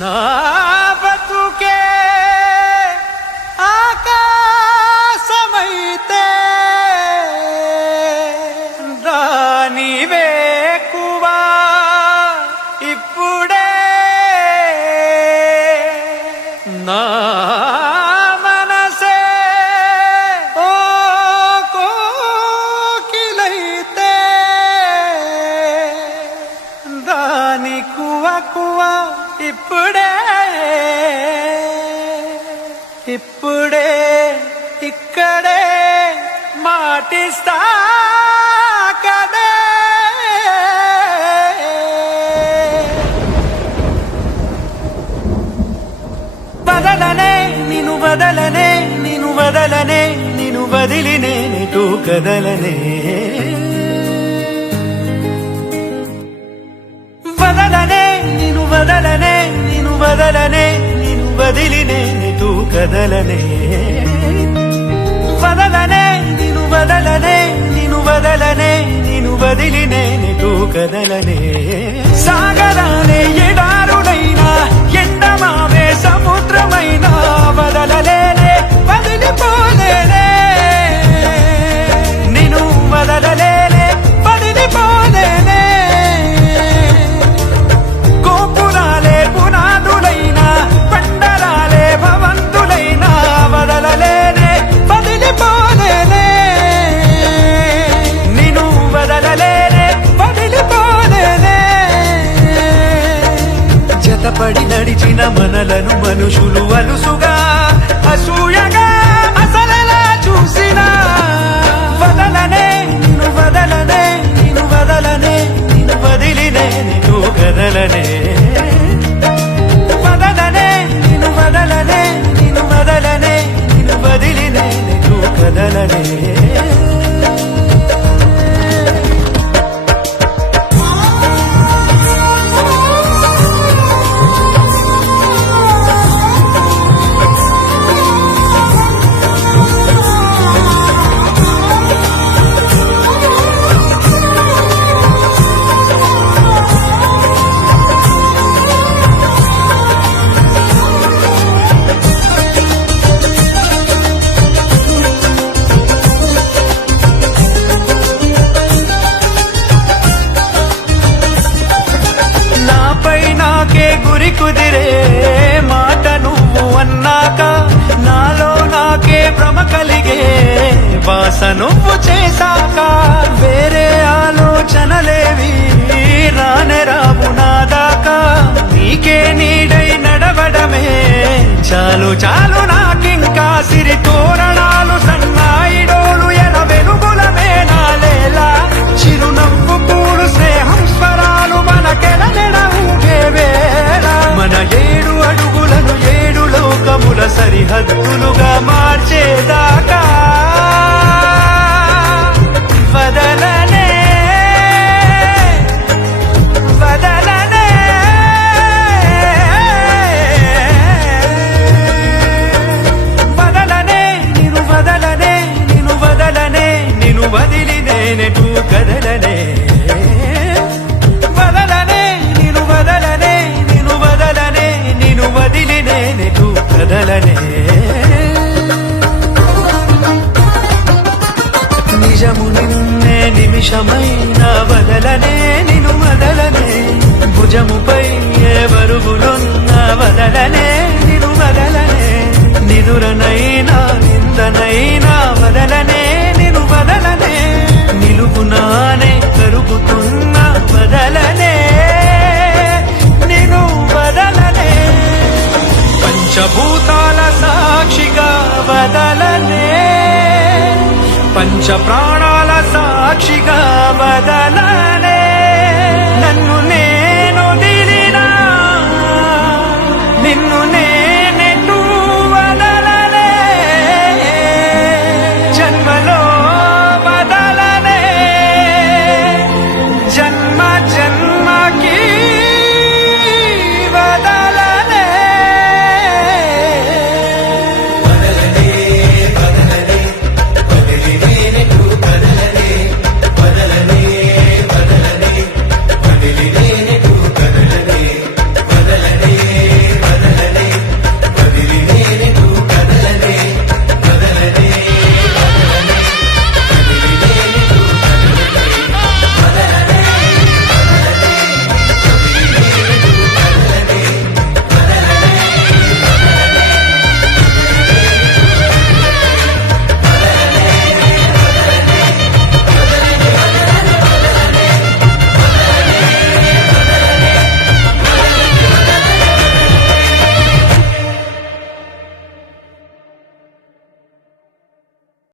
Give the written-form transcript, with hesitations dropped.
నా బతుకే ఆకాశమైతే దాని వేకువా ఇప్పుడే నా మనసే ఓ కోకిలైతే దాని కువ కువ ఇప్పుడే ఇప్పుడే ఇక్కడే మాటిస్తా కదే బదలనే నిన్ను బదలనే నిన్ను బదలనే నిన్ను బదిలి నేనెటు కదలనే బదలనే నిన్ను బదలనే నిన్ను బదలనే నిన్ను బదిలి నేనెటు కదలనే బదలనే నిన్ను బదలనే నిన్ను బదలనే నిన్ను బదిలి నేనెటు కదలనే సాగరాలే ఎడారుడైనా ఎండమావే సముద్రమైనా వదలలేనే వదిలిపోలేనే నిన్ను వదలలేనే వదిలిపోలేనే గోపురాలే పునాదులైనా పండరాలే భవంతులైనా వదలలేనే వదిలిపోలేనే నిన్ను వదలలేనే వదిలిపోలేనే జతపడి నడిచిన మనలను మనుషులు అలుసుగా అసూయగా అసలెలా చూసినా వదలనే నిన్ను వదలనే నిన్ను వదలనే నిన్ను వదిలి నేను కదలనే వదలనే నిన్ను వదలనే నిన్ను వదలనే నిన్ను వదిలి నేను కదలనే గురి కుదిరే మాట నువ్వు అన్నాక నాలో నాకే భ్రమ కలిగే బాస నువ్వు చేశాక వేరే ఆలోచనలేవి రానే రావు నాదాకా నీకే నీడై నడవడమే చాలు చాలు నాకింకా సిరి తోరణాలు సన్నాయిడోలు ఎన వెలుగులమే నాలేలా చిరునవ్వు పూలు స్నేహం స్వరాలు మనకెడనెడ ఊగేవేళ మన 7 అడుగులను 7 లోకముల సరిహద్దులుగా మార్చేదాకా వదలనే వదలనే వదలనే నిన్ను వదలనే నిన్ను వదలనే నిన్ను వదిలి నేనెటు కదలనే వదలనే నిన్ను వదలనే నిన్ను వదలనే నిన్ను వదిలి నేనెటు కదలనే నిజము నిన్నే నిమిషమైన వదలనే నిన్ను వదలనే భుజముపై ఏ బరువులున్న వదలనే నిన్ను వదలనే నిదురనైనా నిందనైనా వదలనే నిన్ను వదలనే నిలుపునానే కరుగుతున్న వదలనే నిన్ను వదలనే పంచభూతాల సాక్షిగా వదలనే పంచ ప్రాణాల సాక్షిగా వదలనే